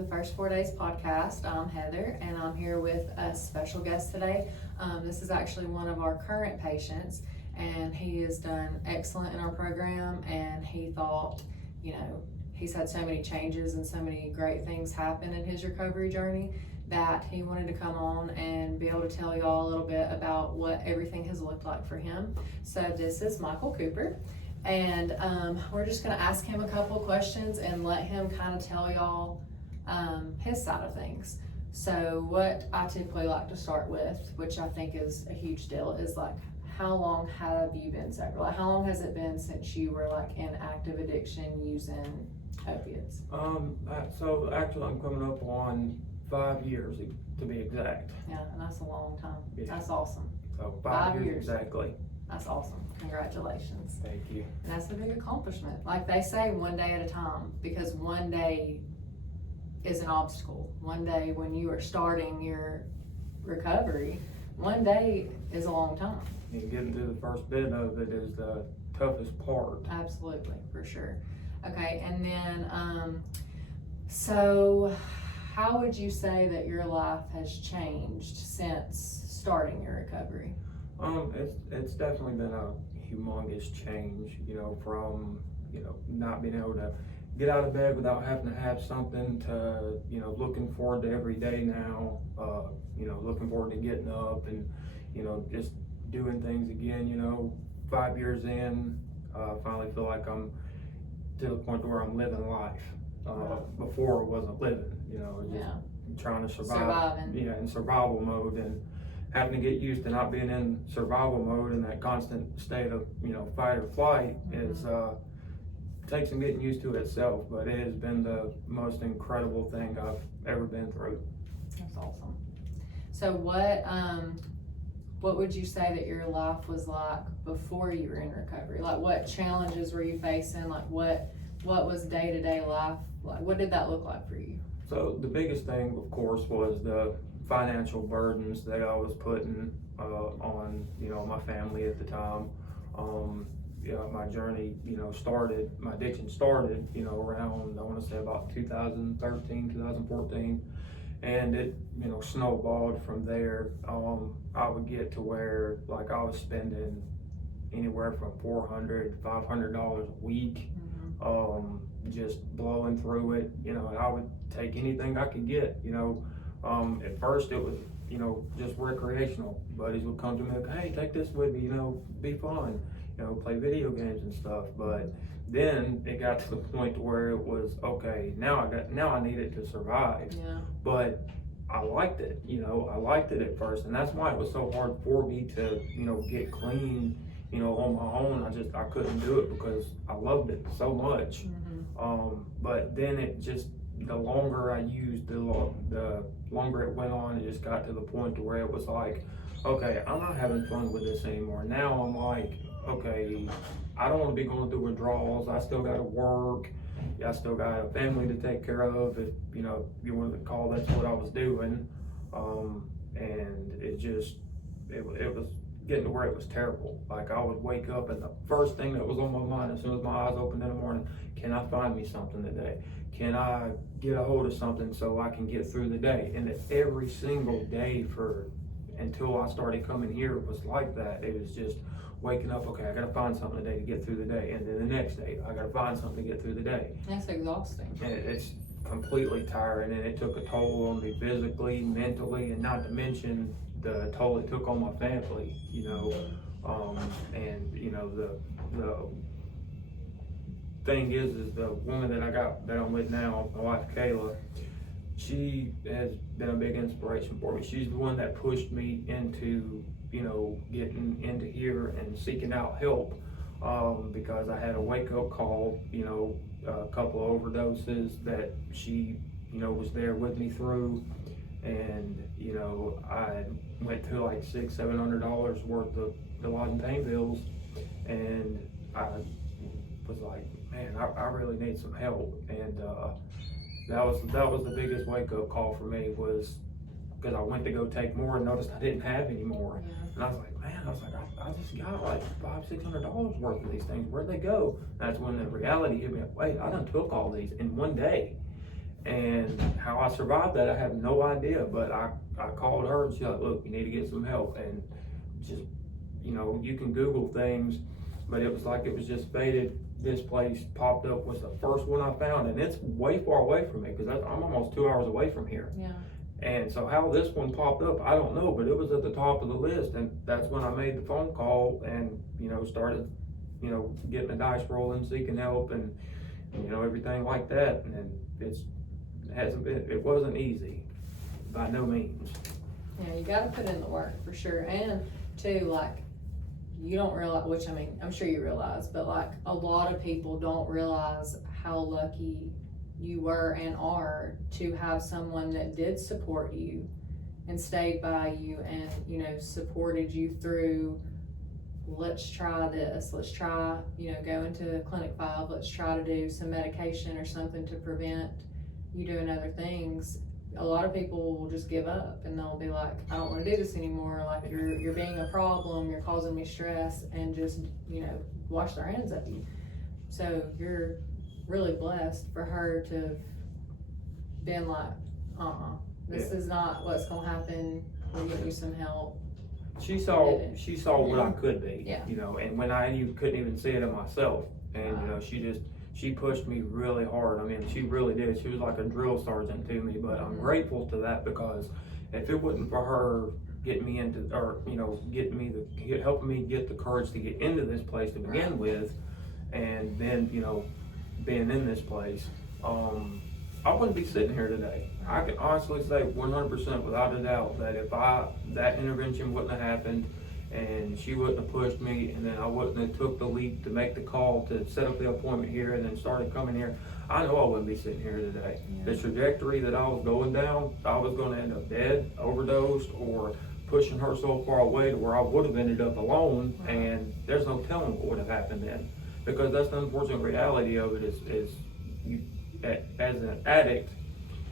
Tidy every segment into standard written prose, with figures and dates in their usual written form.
the First 4 Days podcast. I'm Heather, and I'm here with a special guest today. This is actually one of our current patients, and he has done excellent in our program, and he thought, he's had so many changes and so many great things happen in his recovery journey that he wanted to come on and be able to tell y'all a little bit about what everything has looked like for him. So this is Michael Cooper. And we're just going to ask him a couple questions and let him kind of tell y'all his side of things. So what I typically like to start with, which I think is a huge deal, is like, how long have you been sober? Like, how long has it been since you were like in active addiction using opiates? So actually I'm coming up on 5 years to be exact. Yeah, and that's a long time. Yeah. That's awesome. So 5 years exactly. That's awesome. Congratulations. Thank you. And that's a big accomplishment. Like they say, one day at a time, because one day is an obstacle. One day when you are starting your recovery, one day is a long time. And getting to the first bit of it is the toughest part. Absolutely, for sure. Okay, and then, so how would you say that your life has changed since starting your recovery? It's definitely been a humongous change, from, not being able to get out of bed without having to have something to, looking forward to every day now, looking forward to getting up and, just doing things again, 5 years in, finally feel like I'm to the point where I'm living life. Before it wasn't living, just trying to survive. Surviving. In survival mode and having to get used to not being in survival mode and that constant state of, fight or flight is, takes some getting used to itself, but it has been the most incredible thing I've ever been through. That's awesome. So what would you say that your life was like before you were in recovery? Like, what challenges were you facing? Like, what was day-to-day life like? What did that look like for you? So the biggest thing, of course, was the financial burdens that I was putting on, my family at the time. My journey, my addiction started, around, I want to say about 2013, 2014. And it, snowballed from there. I would get to where, like, I was spending anywhere from $400, $500 a week, just blowing through it, and I would take anything I could get, At first it was, just recreational. Buddies would come to me like, hey, take this with me, be fun, play video games and stuff. But then it got to the point where it was, okay, now I need it to survive. Yeah. But I liked it, I liked it at first, and that's why it was so hard for me to, get clean, on my own. I couldn't do it because I loved it so much. But then it just, the longer I used, the longer it went on, it just got to the point to where it was like, okay, I'm not having fun with this anymore. Now I'm like, okay, I don't want to be going through withdrawals. I still got to work. I still got a family to take care of. If you wanted to call, that's what I was doing. And it was getting to where it was terrible. Like, I would wake up and the first thing that was on my mind as soon as my eyes opened in the morning, can I find me something today? Can I get a hold of something so I can get through the day? And every single day until I started coming here, it was like that. It was just waking up, okay, I gotta find something today to get through the day. And then the next day, I gotta find something to get through the day. That's exhausting. And it's completely tiring, and it took a toll on me physically, mentally, and not to mention the toll it took on my family, and the thing is the woman that I'm with now, my wife Kayla, she has been a big inspiration for me. She's the one that pushed me into, getting into here and seeking out help, because I had a wake-up call, a couple of overdoses that she, was there with me through. And, I went through like $600-700 worth of the lodging pain bills, and I was like, man, I really need some help. And that was the biggest wake-up call for me, was because I went to go take more and noticed I didn't have any more. Yeah. And I was like, man, I just got like $500-600 worth of these things. Where'd they go? And that's when the reality hit me. Wait, I done took all these in one day. And how I survived that, I have no idea, but I called her and she's like, look, you need to get some help. And just, you know, you can Google things, but it was like, it was just fated. This place popped up, was the first one I found, and it's way far away from me, because I'm almost 2 hours away from here. Yeah. And so how this one popped up, I don't know, but it was at the top of the list, and that's when I made the phone call and, you know, started, you know, getting the dice rolling, seeking help, and, you know, everything like that. And it wasn't easy, by no means. Yeah, you gotta put in the work for sure. And too, like, you don't realize, which I mean, I'm sure you realize, but like a lot of people don't realize how lucky you were and are to have someone that did support you and stayed by you and, you know, supported you through, let's try this, let's try, you know, go into Clinic 5, let's try to do some medication or something to prevent you doing other things. A lot of people will just give up and they'll be like, I don't want to do this anymore. Like, you're being a problem, you're causing me stress, and just, you know, wash their hands of you. So you're really blessed for her to have been like, this is not what's gonna happen. We'll get you some help. She saw what I could be, Yeah. you know, and when you couldn't even see it in myself. And, you know, she pushed me really hard. I mean, she really did. She was like a drill sergeant to me, but I'm grateful to that, because if it wasn't for her getting me into, or, you know, helping me get the courage to get into this place to begin with, and then, you know, being in this place, I wouldn't be sitting here today. I can honestly say 100% without a doubt that if that intervention wouldn't have happened, and she wouldn't have pushed me, and then I wouldn't have took the leap to make the call to set up the appointment here and then started coming here, I know I wouldn't be sitting here today. Yeah. The trajectory that I was going down, I was going to end up dead, overdosed, or pushing her so far away to where I would have ended up alone, and there's no telling what would have happened then. Because that's the unfortunate reality of it is you, as an addict,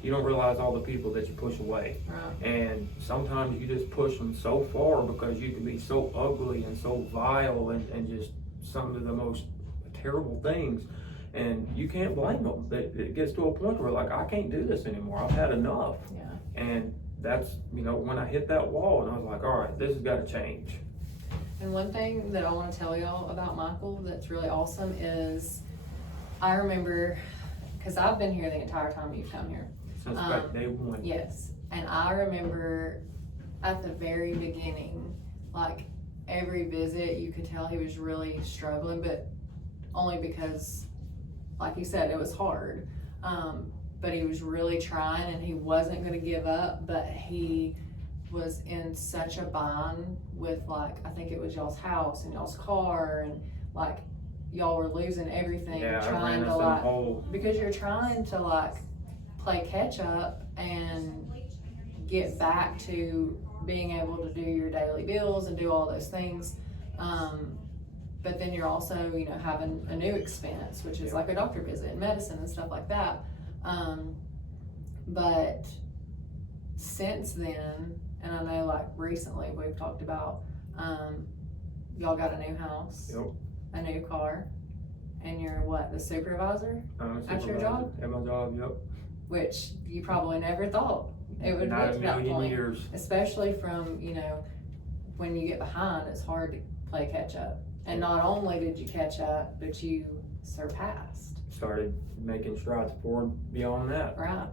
you don't realize all the people that you push away. Right. And sometimes you just push them so far because you can be so ugly and so vile and just some of the most terrible things. And you can't blame them. It gets to a point where, like, I can't do this anymore. I've had enough. Yeah. And that's, you know, when I hit that wall and I was like, all right, this has got to change. And one thing that I want to tell y'all about Michael that's really awesome is, I remember, because I've been here the entire time you've come here. Since back day one. Yes, and I remember at the very beginning, like every visit, you could tell he was really struggling, but only because, like you said, it was hard. But he was really trying, and he wasn't going to give up, but he was in such a bind with, like, I think it was y'all's house and y'all's car, and like y'all were losing everything, Yeah, I trying ran to us in a like, hole. because you're trying to like play catch up and get back to being able to do your daily bills and do all those things. But then you're also, you know, having a new expense, which is like a doctor visit and medicine and stuff like that. But since then, and I know like recently we've talked about, y'all got a new house, Yep. a new car, and you're what, the supervisor at your job? At my job, yep. Which you probably never thought it would Not get a to that million point. years. Especially from, you know, when you get behind, it's hard to play catch up. And not only did you catch up, but you surpassed. Started making strides forward beyond that. Right.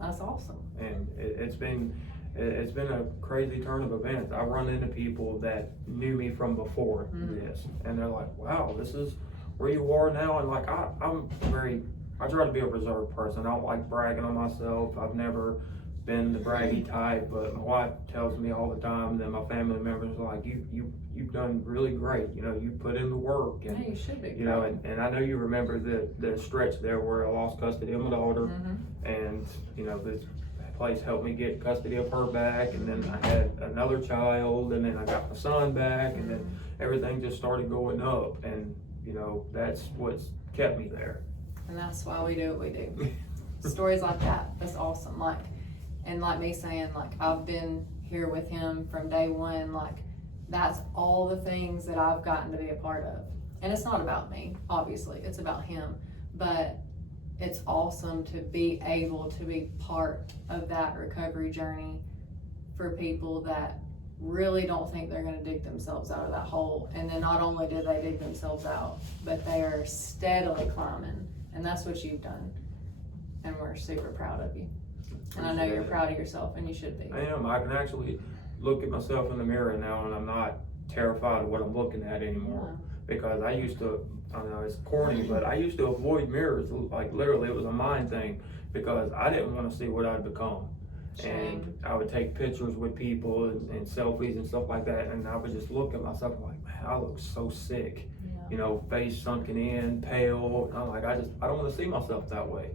That's awesome. And it's been a crazy turn of events. I've run into people that knew me from before this, and they're like, wow, this is where you are now. And like, I try to be a reserved person. I don't like bragging on myself. I've never been the braggy type, but my wife tells me all the time, that my family members are like, you've done really great. You know, you put in the work, and Yeah, you should be. you know, and I know you remember the stretch there where I lost custody of my daughter, and you know, this place helped me get custody of her back, and then I had another child, and then I got my son back, and then everything just started going up, and you know, that's what's kept me there. And that's why we do what we do. Stories like that, that's awesome. Like, and like me saying, like, I've been here with him from day one, like, that's all the things that I've gotten to be a part of. And it's not about me, obviously, it's about him. But it's awesome to be able to be part of that recovery journey for people that really don't think they're gonna dig themselves out of that hole. And then not only did they dig themselves out, but they are steadily climbing, and that's what you've done. And we're super proud of you. And I know you're proud of yourself, and you should be. I am. I can actually look at myself in the mirror now, and I'm not terrified of what I'm looking at anymore. Because I used to, I know it's corny, but I used to avoid mirrors. Like literally, it was a mind thing because I didn't want to see what I'd become. And I would take pictures with people and selfies and stuff like that, and I would just look at myself like, man, I look so sick. You know, face sunken in, pale. I'm like, I don't want to see myself that way.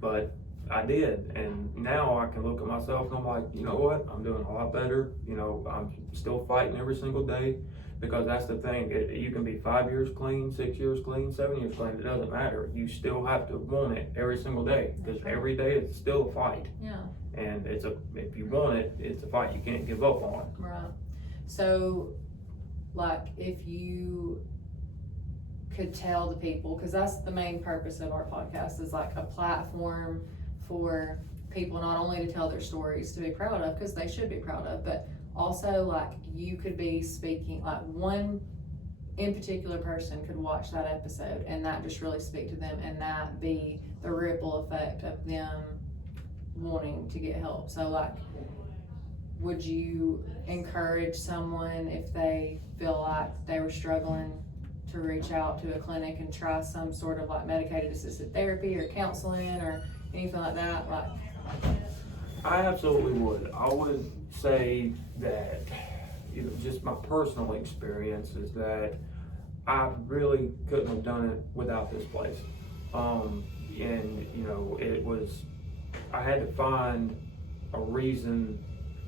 But I did, and now I can look at myself and I'm like, you know what, I'm doing a lot better. You know, I'm still fighting every single day, because that's the thing. You can be 5 years clean, 6 years clean, 7 years clean. It doesn't matter. You still have to want it every single day, because every day it's still a fight. Yeah. And if you want it, it's a fight you can't give up on. Right. So, like, if you could tell the people, because that's the main purpose of our podcast, is like a platform for people not only to tell their stories to be proud of, because they should be proud of, but also like you could be speaking, like one in particular person could watch that episode and that just really speak to them, and that be the ripple effect of them wanting to get help. So like, would you encourage someone, if they feel like they were struggling, to reach out to a clinic and try some sort of like medicated assisted therapy or counseling or anything like that? Like, I absolutely would. I would say that, you know, just my personal experience is that I really couldn't have done it without this place. And you know, I had to find a reason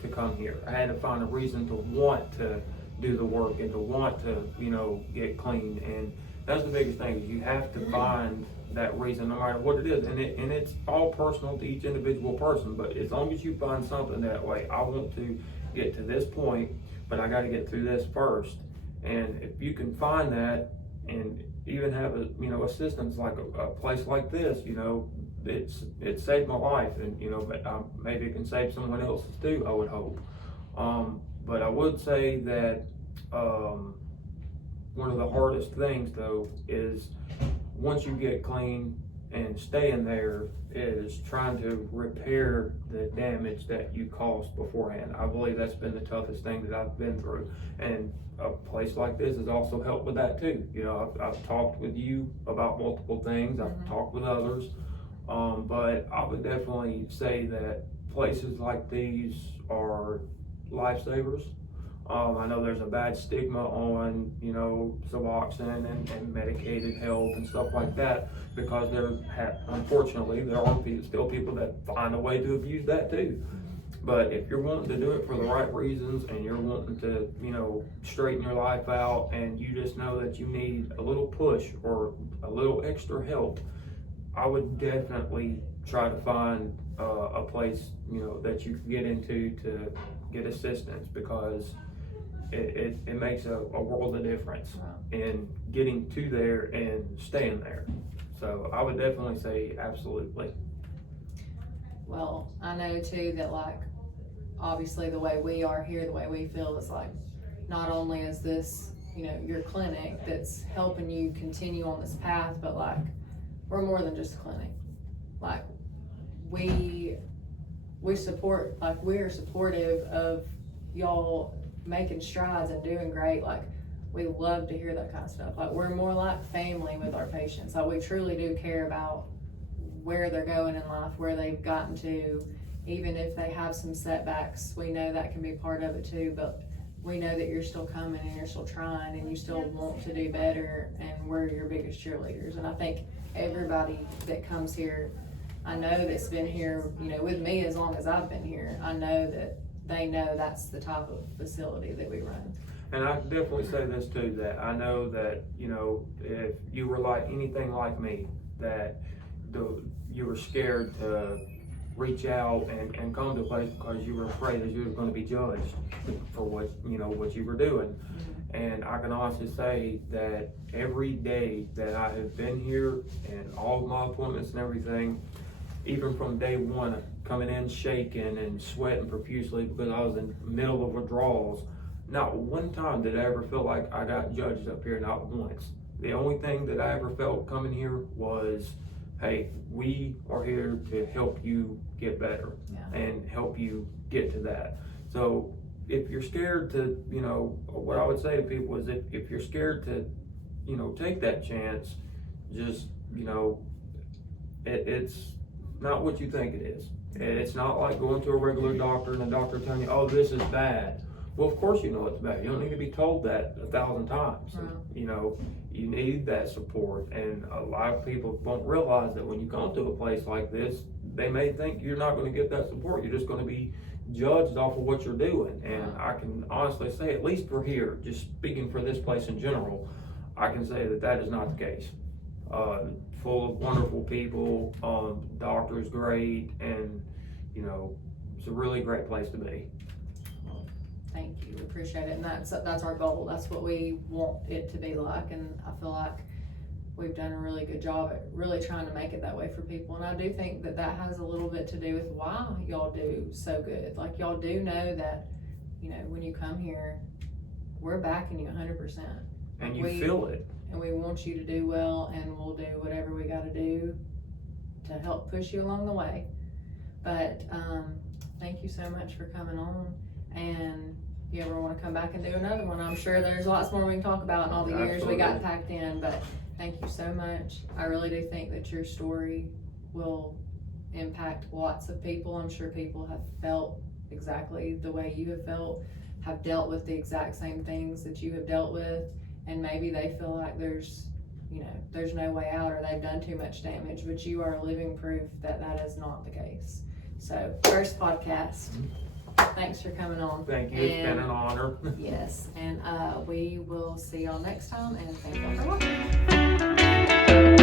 to come here. I had to find a reason to want to do the work and to want to, you know, get clean. And that's the biggest thing, is you have to find that reason, no matter what it is. And it's all personal to each individual person, but as long as you find something that way, I want to get to this point, but I got to get through this first. And if you can find that, and even have a, you know, assistance like a place like this, you know, it saved my life, and you know, but maybe it can save someone else's too, I would hope. But I would say that one of the hardest things though is, once you get clean and staying there, is trying to repair the damage that you caused beforehand. I believe that's been the toughest thing that I've been through, and a place like this has also helped with that too. You know, I've talked with you about multiple things. I've talked with others, but I would definitely say that places like these are lifesavers. I know there's a bad stigma on, you know, Suboxone and medicated help and stuff like that, because unfortunately, there are still people that find a way to abuse that too. But if you're wanting to do it for the right reasons, and you're wanting to, you know, straighten your life out, and you just know that you need a little push or a little extra help, I would definitely try to find a place, you know, that you can get into to get assistance, because it makes a world of difference in getting to there and staying there. So I would definitely say absolutely. well, I know too that like, obviously the way we are here, the way we feel is like, not only is this, you know, your clinic that's helping you continue on this path, but like, we're more than just a clinic. Like, we support, like, we're supportive of y'all making strides and doing great. Like, we love to hear that kind of stuff. Like, we're more like family with our patients. Like, we truly do care about where they're going in life, where they've gotten to. Even if they have some setbacks, we know that can be part of it too, but we know that you're still coming and you're still trying and you still want to do better, and we're your biggest cheerleaders. And I think everybody that comes here, I know that's been here, you know, with me as long as I've been here, I know that they know that's the type of facility that we run. And I definitely say this too, that I know that, you know, if you were like anything like me, that you were scared to reach out and come to a place because you were afraid that you were going to be judged for what, you know, what you were doing. And I can honestly say that every day that I have been here and all of my appointments and everything, even from day one, coming in shaking and sweating profusely because I was in the middle of withdrawals, not one time did I ever feel like I got judged up here, not once. The only thing that I ever felt coming here was, hey, we are here to help you get better and help you get to that. So if you're scared to, you know, what I would say to people is if you're scared to, you know, take that chance, just, you know, it's not what you think it is. It's not like going to a regular doctor and the doctor telling you, oh, this is bad. Well, of course you know it's bad. You don't need to be told that 1,000 times. Wow. You know, you need that support. And a lot of people don't realize that when you come to a place like this, they may think you're not going to get that support. You're just going to be judged off of what you're doing. And I can honestly say, at least for here, just speaking for this place in general, I can say that that is not the case. Full of wonderful people, doctor's great, and you know, it's a really great place to be. Thank you, we appreciate it, and that's our goal. That's what we want it to be like, and I feel like we've done a really good job at really trying to make it that way for people. And I do think that that has a little bit to do with why y'all do so good. Like, y'all do know that, you know, when you come here, we're backing you 100%. And you feel it. And we want you to do well, and we'll do whatever we gotta do to help push you along the way. But thank you so much for coming on, and if you ever wanna come back and do another one, I'm sure there's lots more we can talk about in all the years we got packed in, but thank you so much. I really do think that your story will impact lots of people. I'm sure people have felt exactly the way you have felt, have dealt with the exact same things that you have dealt with, and maybe they feel like there's no way out, or they've done too much damage, but you are living proof that that is not the case. So, first podcast. Thanks for coming on. Thank you, it's been an honor. Yes, and we will see y'all next time, and thank y'all for watching.